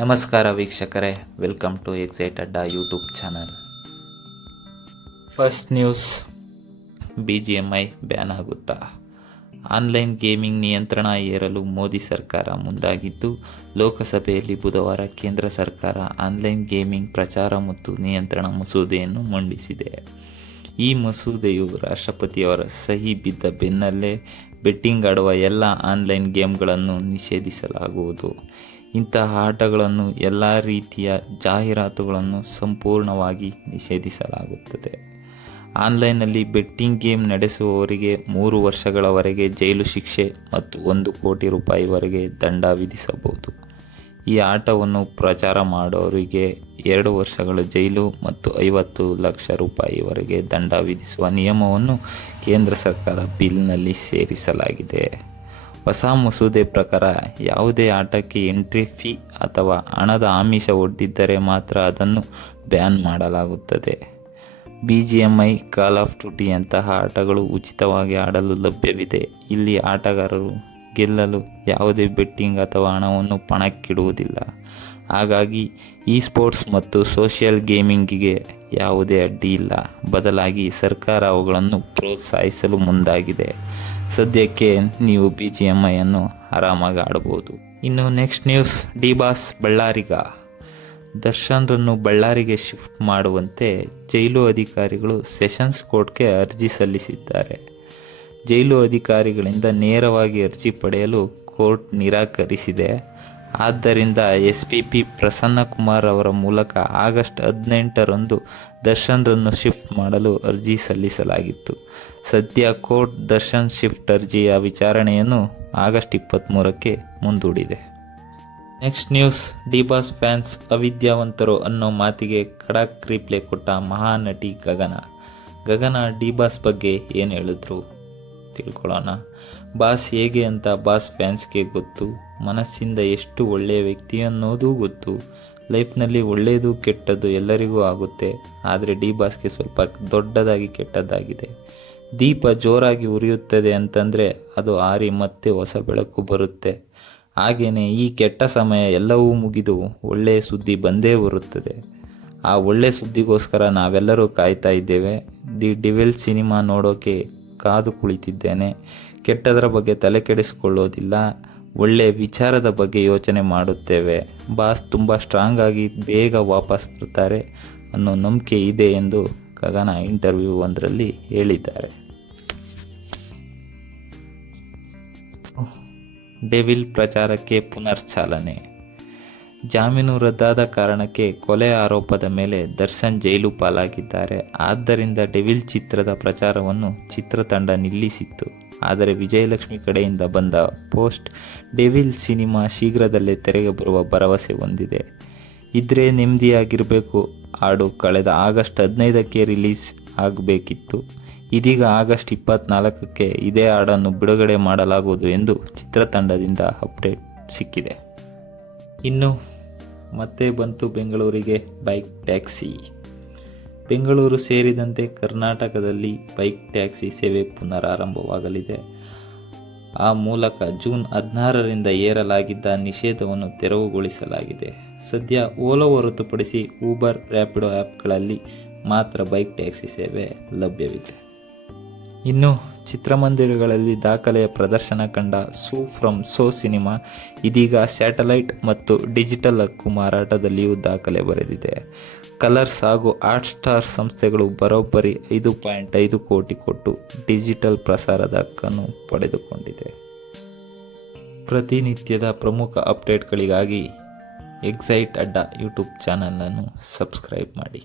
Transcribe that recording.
ನಮಸ್ಕಾರ ವೀಕ್ಷಕರೇ, welcome to excite ಅಡ್ಡ YouTube channel. First news, BGMI ban ಆಗುತ್ತಾ? ಆನ್ಲೈನ್ ಗೇಮಿಂಗ್ ನಿಯಂತ್ರಣ ಹೇರಲು ಮೋದಿ ಸರ್ಕಾರ ಮುಂದಾಗಿದ್ದು, ಲೋಕಸಭೆಯಲ್ಲಿ ಬುಧವಾರ ಕೇಂದ್ರ ಸರ್ಕಾರ ಆನ್ಲೈನ್ ಗೇಮಿಂಗ್ ಪ್ರಚಾರ ಮತ್ತು ನಿಯಂತ್ರಣ ಮಸೂದೆಯನ್ನು ಮಂಡಿಸಿದೆ. ಈ ಮಸೂದೆಯು ರಾಷ್ಟ್ರಪತಿಯವರ ಸಹಿ ಬಿದ್ದ ಬೆನ್ನಲ್ಲೇ ಬೆಟ್ಟಿಂಗ್ ಆಡುವ ಎಲ್ಲ ಆನ್ಲೈನ್ ಗೇಮ್ಗಳನ್ನು ನಿಷೇಧಿಸಲಾಗುವುದು. ಇಂತಹ ಆಟಗಳನ್ನು ಎಲ್ಲ ರೀತಿಯ ಜಾಹೀರಾತುಗಳನ್ನು ಸಂಪೂರ್ಣವಾಗಿ ನಿಷೇಧಿಸಲಾಗುತ್ತದೆ. ಆನ್ಲೈನ್ನಲ್ಲಿ ಬೆಟ್ಟಿಂಗ್ ಗೇಮ್ ನಡೆಸುವವರಿಗೆ 3 ವರ್ಷಗಳವರೆಗೆ ಜೈಲು ಶಿಕ್ಷೆ ಮತ್ತು 1 ಕೋಟಿ ರೂಪಾಯಿವರೆಗೆ ದಂಡ ವಿಧಿಸಬಹುದು. ಈ ಆಟವನ್ನು ಪ್ರಚಾರ ಮಾಡೋರಿಗೆ 2 ವರ್ಷಗಳ ಜೈಲು ಮತ್ತು 50 ಲಕ್ಷ ರೂಪಾಯಿವರೆಗೆ ದಂಡ ವಿಧಿಸುವ ನಿಯಮವನ್ನು ಕೇಂದ್ರ ಸರ್ಕಾರ ಬಿಲ್ನಲ್ಲಿ ಸೇರಿಸಲಾಗಿದೆ. ಹೊಸ ಮಸೂದೆ ಪ್ರಕಾರ ಯಾವುದೇ ಆಟಕ್ಕೆ ಎಂಟ್ರಿ ಫೀ ಅಥವಾ ಹಣದ ಆಮಿಷ ಒಡ್ಡಿದ್ದರೆ ಮಾತ್ರ ಅದನ್ನು ಬ್ಯಾನ್ ಮಾಡಲಾಗುತ್ತದೆ. BGMI, ಕಾಲ್ ಆಫ್ ಡ್ಯೂಟಿಯಂತಹ ಆಟಗಳು ಉಚಿತವಾಗಿ ಆಡಲು ಲಭ್ಯವಿದೆ. ಇಲ್ಲಿ ಆಟಗಾರರು ಗೆಲ್ಲಲು ಯಾವುದೇ ಬೆಟ್ಟಿಂಗ್ ಅಥವಾ ಹಣವನ್ನು ಪಣಕ್ಕಿಡುವುದಿಲ್ಲ. ಹಾಗಾಗಿ ಈ ಸ್ಪೋರ್ಟ್ಸ್ ಮತ್ತು ಸೋಷಿಯಲ್ ಗೇಮಿಂಗಿಗೆ ಯಾವುದೇ ಅಡ್ಡಿ ಇಲ್ಲ. ಬದಲಾಗಿ ಸರ್ಕಾರ ಅವುಗಳನ್ನು ಪ್ರೋತ್ಸಾಹಿಸಲು ಮುಂದಾಗಿದೆ. ಸದ್ಯಕ್ಕೆ ನೀವು BGMI ಅನ್ನು ಆರಾಮಾಗಿ ಆಡಬಹುದು. ಇನ್ನು ನೆಕ್ಸ್ಟ್ ನ್ಯೂಸ್, ಡಿ ಬಾಸ್ ಬಳ್ಳಾರಿಗ. ದರ್ಶನ್ರನ್ನು ಬಳ್ಳಾರಿಗೆ ಶಿಫ್ಟ್ ಮಾಡುವಂತೆ ಜೈಲು ಅಧಿಕಾರಿಗಳು ಸೆಷನ್ಸ್ ಕೋರ್ಟ್ಗೆ ಅರ್ಜಿ ಸಲ್ಲಿಸಿದ್ದಾರೆ. ಜೈಲು ಅಧಿಕಾರಿಗಳಿಂದ ನೇರವಾಗಿ ಅರ್ಜಿ ಪಡೆಯಲು ಕೋರ್ಟ್ ನಿರಾಕರಿಸಿದೆ. ಆದ್ದರಿಂದ SPP ಪ್ರಸನ್ನಕುಮಾರ್ ಅವರ ಮೂಲಕ ಆಗಸ್ಟ್ 18ರಂದು ದರ್ಶನ್ರನ್ನು ಶಿಫ್ಟ್ ಮಾಡಲು ಅರ್ಜಿ ಸಲ್ಲಿಸಲಾಗಿತ್ತು. ಸದ್ಯ ಕೋರ್ಟ್ ದರ್ಶನ್ ಶಿಫ್ಟ್ ಅರ್ಜಿಯ ವಿಚಾರಣೆಯನ್ನು ಆಗಸ್ಟ್ 23ಕ್ಕೆ ಮುಂದೂಡಿದೆ. Next news, D boss fans ಅವಿದ್ಯಾವಂತರು ಅನ್ನೋ ಮಾತಿಗೆ ಖಡಕ್ ರಿಪ್ಲೈ ಕೊಟ್ಟ ಮಹಾನಟಿ ಗಗನ ಡಿ ಬಾಸ್ ಬಗ್ಗೆ ಏನು ಹೇಳಿದ್ರು ತಿಳ್ಕೊಳ್ಳೋಣ. ಬಾಸ್ ಹೇಗೆ ಅಂತ ಬಾಸ್ ಫ್ಯಾನ್ಸ್ಗೆ ಗೊತ್ತು. ಮನಸ್ಸಿಂದ ಎಷ್ಟು ಒಳ್ಳೆಯ ವ್ಯಕ್ತಿ ಅನ್ನೋದು ಗೊತ್ತು. ಲೈಫ್ನಲ್ಲಿ ಒಳ್ಳೆಯದು ಕೆಟ್ಟದ್ದು ಎಲ್ಲರಿಗೂ ಆಗುತ್ತೆ. ಆದರೆ ಡಿ ಬಾಸ್ಗೆ ಸ್ವಲ್ಪ ದೊಡ್ಡದಾಗಿ ಕೆಟ್ಟದ್ದಾಗಿದೆ. ದೀಪ ಜೋರಾಗಿ ಉರಿಯುತ್ತದೆ ಅಂತಂದರೆ ಅದು ಆರಿ ಮತ್ತೆ ಹೊಸ ಬೆಳಕು ಬರುತ್ತೆ. ಹಾಗೆಯೇ ಈ ಕೆಟ್ಟ ಸಮಯ ಎಲ್ಲವೂ ಮುಗಿದು ಒಳ್ಳೆಯ ಸುದ್ದಿ ಬಂದೇ ಬರುತ್ತದೆ. ಆ ಒಳ್ಳೆಯ ಸುದ್ದಿಗೋಸ್ಕರ ನಾವೆಲ್ಲರೂ ಕಾಯ್ತಾ ಇದ್ದೇವೆ. ದಿ ಡೆವಿಲ್ ಸಿನಿಮಾ ನೋಡೋಕೆ ಕಾದು ಕುಳಿತಿದ್ದೇನೆ. ಕೆಟ್ಟದರ ಬಗ್ಗೆ ತಲೆ ಕೆಡಿಸಿಕೊಳ್ಳೋದಿಲ್ಲ, ಒಳ್ಳೆಯ ವಿಚಾರದ ಬಗ್ಗೆ ಯೋಚನೆ ಮಾಡುತ್ತೇವೆ. ಬಾಸ್ ತುಂಬ ಸ್ಟ್ರಾಂಗ್ ಆಗಿ ಬೇಗ ವಾಪಸ್ ಬರ್ತಾರೆ ಅನ್ನೋ ನಂಬಿಕೆ ಇದೆ ಎಂದು ಗಗನ ಇಂಟರ್ವ್ಯೂ ಒಂದರಲ್ಲಿ ಹೇಳಿದ್ದಾರೆ. ಡೆವಿಲ್ ಪ್ರಚಾರಕ್ಕೆ ಪುನರ್ಚಾಲನೆ. ಜಾಮೀನು ರದ್ದಾದ ಕಾರಣಕ್ಕೆ ಕೊಲೆ ಆರೋಪದ ಮೇಲೆ ದರ್ಶನ್ ಜೈಲು ಪಾಲಾಗಿದ್ದಾರೆ. ಆದ್ದರಿಂದ ಡೆವಿಲ್ ಚಿತ್ರದ ಪ್ರಚಾರವನ್ನು ಚಿತ್ರತಂಡ ನಿಲ್ಲಿಸಿತ್ತು. ಆದರೆ ವಿಜಯಲಕ್ಷ್ಮಿ ಕಡೆಯಿಂದ ಬಂದ ಪೋಸ್ಟ್ ಡೆವಿಲ್ ಸಿನಿಮಾ ಶೀಘ್ರದಲ್ಲೇ ತೆರೆಗೆ ಬರುವ ಭರವಸೆ ಹೊಂದಿದೆ. ಇದ್ರೆ ನೆಮ್ಮದಿಯಾಗಿರಬೇಕು ಹಾಡು ಕಳೆದ ಆಗಸ್ಟ್ 15ಕ್ಕೆ ರಿಲೀಸ್ ಆಗಬೇಕಿತ್ತು. ಇದೀಗ ಆಗಸ್ಟ್ 24ಕ್ಕೆ ಇದೇ ಹಾಡನ್ನು ಬಿಡುಗಡೆ ಮಾಡಲಾಗುವುದು ಎಂದು ಚಿತ್ರತಂಡದಿಂದ ಅಪ್ಡೇಟ್ ಸಿಕ್ಕಿದೆ. ಇನ್ನು ಮತ್ತೆ ಬಂತು ಬೆಂಗಳೂರಿಗೆ ಬೈಕ್ ಟ್ಯಾಕ್ಸಿ. ಬೆಂಗಳೂರು ಸೇರಿದಂತೆ ಕರ್ನಾಟಕದಲ್ಲಿ ಬೈಕ್ ಟ್ಯಾಕ್ಸಿ ಸೇವೆ ಪುನರಾರಂಭವಾಗಲಿದೆ. ಆ ಮೂಲಕ ಜೂನ್ 16ರಿಂದ ಏರಲಾಗಿದ್ದ ನಿಷೇಧವನ್ನು ತೆರವುಗೊಳಿಸಲಾಗಿದೆ. ಸದ್ಯ ಓಲೋ ಹೊರತುಪಡಿಸಿ ಊಬರ್, ರ್ಯಾಪಿಡೋ ಆ್ಯಪ್ಗಳಲ್ಲಿ ಮಾತ್ರ ಬೈಕ್ ಟ್ಯಾಕ್ಸಿ ಸೇವೆ ಲಭ್ಯವಿದೆ. ಇನ್ನು ಚಿತ್ರಮಂದಿರಗಳಲ್ಲಿ ದಾಖಲೆಯ ಪ್ರದರ್ಶನ ಕಂಡ ಫ್ರಮ್ ಸೋ ಸಿನಿಮಾ ಇದೀಗ ಸ್ಯಾಟಲೈಟ್ ಮತ್ತು ಡಿಜಿಟಲ್ ಹಕ್ಕು ಮಾರಾಟದಲ್ಲಿಯೂ ದಾಖಲೆ ಬರೆದಿದೆ. ಕಲರ್ಸ್ ಹಾಗೂ ಹಾಟ್ ಸ್ಟಾರ್ ಸಂಸ್ಥೆಗಳು ಬರೋಬ್ಬರಿ 5.5 ಕೋಟಿ ಕೊಟ್ಟು ಡಿಜಿಟಲ್ ಪ್ರಸಾರದ ಹಕ್ಕನ್ನು ಪಡೆದುಕೊಂಡಿದೆ. ಪ್ರತಿನಿತ್ಯದ ಪ್ರಮುಖ ಅಪ್ಡೇಟ್ಗಳಿಗಾಗಿ ಎಕ್ಸೈಟ್ ಅಡ್ಡ ಯೂಟ್ಯೂಬ್ ಚಾನಲನ್ನು ಸಬ್ಸ್ಕ್ರೈಬ್ ಮಾಡಿ.